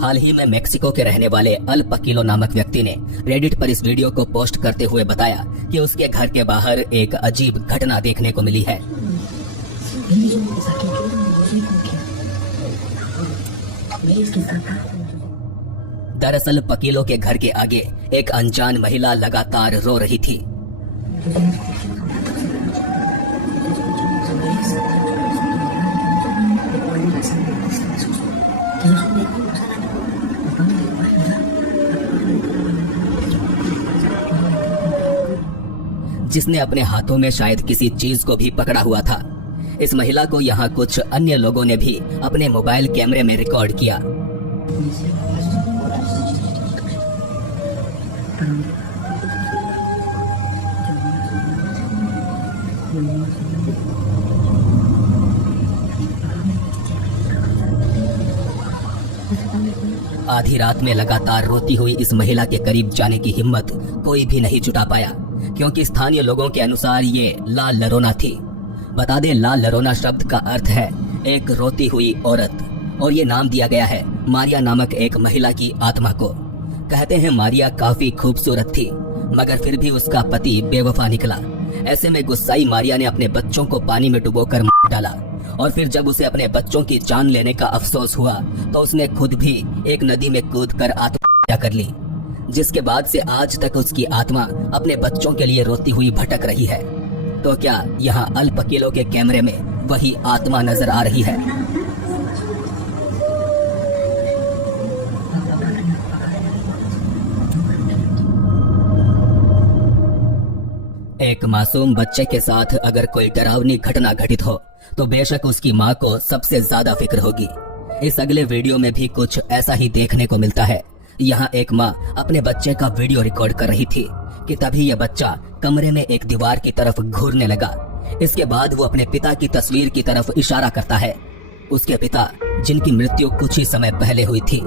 हाल ही में मेक्सिको के रहने वाले अल पकीलो नामक व्यक्ति ने रेडिट पर इस वीडियो को पोस्ट करते हुए बताया कि उसके घर के बाहर एक अजीब घटना देखने को मिली है। दरअसल पकीलो के घर के आगे एक अनजान महिला लगातार रो रही थी। जिसने अपने हाथों में शायद किसी चीज को भी पकड़ा हुआ था। इस महिला को यहाँ कुछ अन्य लोगों ने भी अपने मोबाइल कैमरे में रिकॉर्ड किया। आधी रात में लगातार रोती हुई इस महिला के करीब जाने की हिम्मत कोई भी नहीं जुटा पाया, क्योंकि स्थानीय लोगों के अनुसार ये ला लरोना थी। बता दें, ला लरोना शब्द का अर्थ है एक रोती हुई औरत, और ये नाम दिया गया है मारिया नामक एक महिला की आत्मा को। कहते हैं मारिया काफी खूबसूरत थी, मगर फिर भी उसका पति बेवफा निकला। ऐसे में गुस्साई मारिया ने अपने बच्चों को पानी में डुबोकर मार डाला, और फिर जब उसे अपने बच्चों की जान लेने का अफसोस हुआ तो उसने खुद भी एक नदी में कूदकर आत्महत्या कर ली। जिसके बाद से आज तक उसकी आत्मा अपने बच्चों के लिए रोती हुई भटक रही है। तो क्या यहाँ अल पकीलो के कैमरे में वही आत्मा नजर आ रही है? एक मासूम बच्चे के साथ अगर कोई डरावनी घटना घटित हो तो बेशक उसकी माँ को सबसे ज्यादा फिक्र होगी। इस अगले वीडियो में भी कुछ ऐसा ही देखने को मिलता है। यहाँ एक माँ अपने बच्चे का वीडियो रिकॉर्ड कर रही थी कि तभी यह बच्चा कमरे में एक दीवार की तरफ घूरने लगा। इसके बाद वो अपने पिता की तस्वीर की तरफ इशारा करता है। उसके पिता, जिनकी मृत्यु कुछ ही समय पहले हुई थी।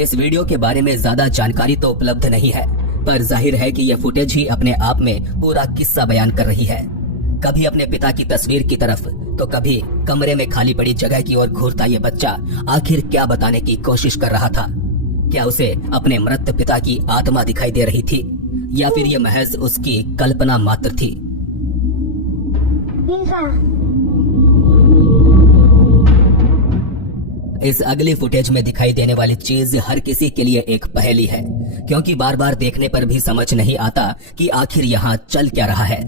इस वीडियो के बारे में ज्यादा जानकारी तो उपलब्ध नहीं है, पर जाहिर है कि यह फुटेज ही अपने आप में पूरा किस्सा बयान कर रही है। कभी अपने पिता की तस्वीर की तरफ तो कभी कमरे में खाली पड़ी जगह की ओर घूरता ये बच्चा आखिर क्या बताने की कोशिश कर रहा था? क्या उसे अपने मृत पिता की आत्मा दिखाई दे रही थी, या फिर ये महज उसकी कल्पना मात्र थी? इस अगली फुटेज में दिखाई देने वाली चीज हर किसी के लिए एक पहेली है, क्योंकि बार बार देखने पर भी समझ नहीं आता कि आखिर यहाँ चल क्या रहा है।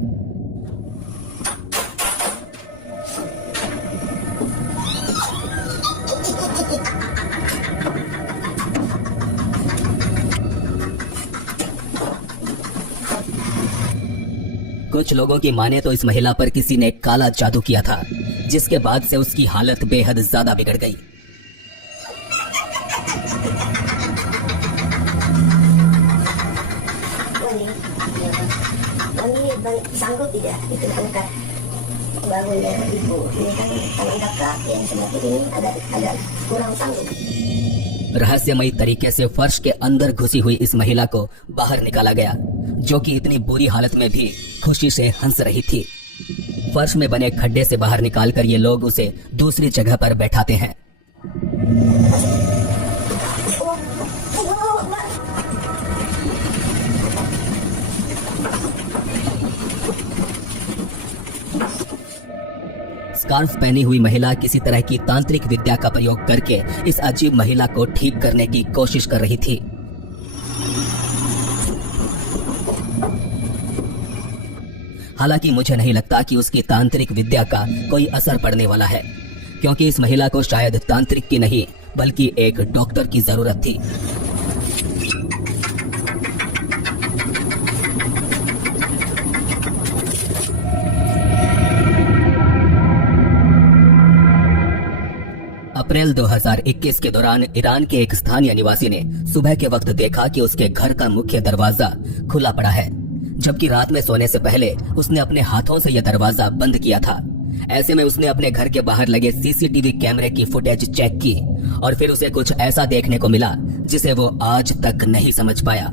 कुछ लोगों की माने तो इस महिला पर किसी ने काला जादू किया था, जिसके बाद से उसकी हालत बेहद ज्यादा बिगड़ गई। Sanggup tidak itu angkat bangunnya ibu ini kan menghadap ke api yang sebelah ini agak kurang sanggup। रहस्यमयी तरीके से फर्श के अंदर घुसी हुई इस महिला को बाहर निकाला गया, जो कि इतनी बुरी हालत में भी खुशी से हंस रही थी। फर्श में बने खड्डे से बाहर निकालकर ये लोग उसे दूसरी जगह पर बैठाते हैं। स्कार्फ पहनी हुई महिला किसी तरह की तांत्रिक विद्या का प्रयोग करके इस अजीब महिला को ठीक करने की कोशिश कर रही थी। हालांकि मुझे नहीं लगता कि उसकी तांत्रिक विद्या का कोई असर पड़ने वाला है, क्योंकि इस महिला को शायद तांत्रिक की नहीं बल्कि एक डॉक्टर की जरूरत थी। अप्रैल 2021 के दौरान ईरान के एक स्थानीय निवासी ने सुबह के वक्त देखा कि उसके घर का मुख्य दरवाजा खुला पड़ा है, जबकि रात में सोने से पहले उसने अपने हाथों से यह दरवाजा बंद किया था। ऐसे में उसने अपने घर के बाहर लगे सीसीटीवी कैमरे की फुटेज चेक की और फिर उसे कुछ ऐसा देखने को मिला जिसे वो आज तक नहीं समझ पाया।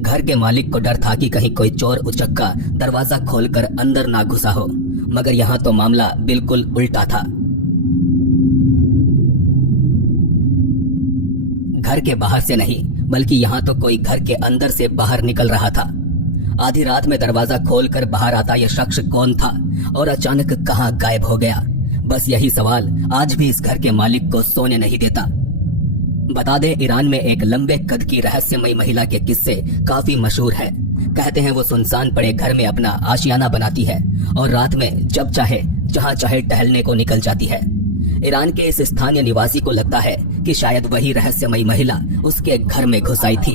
घर के मालिक को डर था कि कहीं कोई चोर उचक्का दरवाजा खोलकर अंदर ना घुसा हो, मगर यहाँ तो मामला बिल्कुल उल्टा था। घर के बाहर से नहीं बल्कि यहाँ तो कोई घर के अंदर से बाहर निकल रहा था। आधी रात में दरवाजा खोलकर बाहर आता यह शख्स कौन था और अचानक कहाँ गायब हो गया? बस यही सवाल आज भी इस घर के मालिक को सोने नहीं देता। बता दें, ईरान में एक लंबे कद की रहस्यमयी महिला के किस्से काफी मशहूर हैं। कहते हैं वो सुनसान पड़े घर में अपना आशियाना बनाती है और रात में जब चाहे जहाँ चाहे टहलने को निकल जाती है। ईरान के इस स्थानीय निवासी को लगता है कि शायद वही रहस्यमयी महिला उसके घर में घुस आई थी।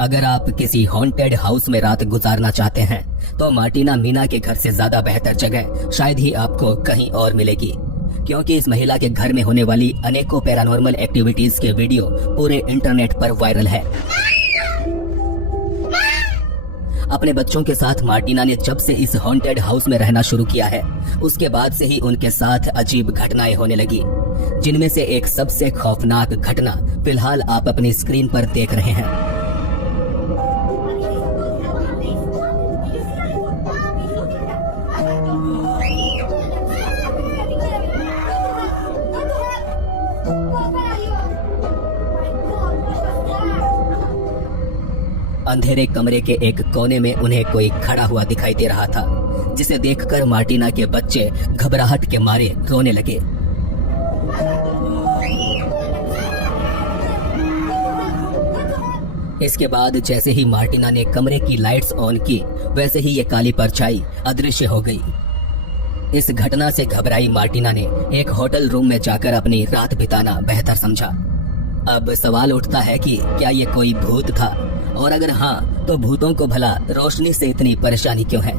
अगर आप किसी हॉन्टेड हाउस में रात गुजारना चाहते हैं तो मार्टिना मीना के घर से ज्यादा बेहतर जगह शायद ही आपको कहीं और मिलेगी, क्योंकि इस महिला के घर में होने वाली अनेकों पैरानॉर्मल एक्टिविटीज के वीडियो पूरे इंटरनेट पर वायरल है। अपने बच्चों के साथ मार्टिना ने जब से इस हॉन्टेड हाउस में रहना शुरू किया है उसके बाद से ही उनके साथ अजीब घटनाएं होने लगी, जिनमें से एक सबसे खौफनाक घटना फिलहाल आप अपनी स्क्रीन पर देख रहे हैं। अंधेरे कमरे के एक कोने में उन्हें कोई खड़ा हुआ दिखाई दे रहा था, जिसे देखकर मार्टिना के बच्चे घबराहट के मारे रोने लगे। इसके बाद जैसे ही मार्टिना ने कमरे की लाइट्स ऑन की वैसे ही ये काली परछाई अदृश्य हो गई। इस घटना से घबराई मार्टिना ने एक होटल रूम में जाकर अपनी रात बिताना बेहतर समझा। अब सवाल उठता है कि क्या ये कोई भूत था, और अगर हाँ तो भूतों को भला रोशनी से इतनी परेशानी क्यों है?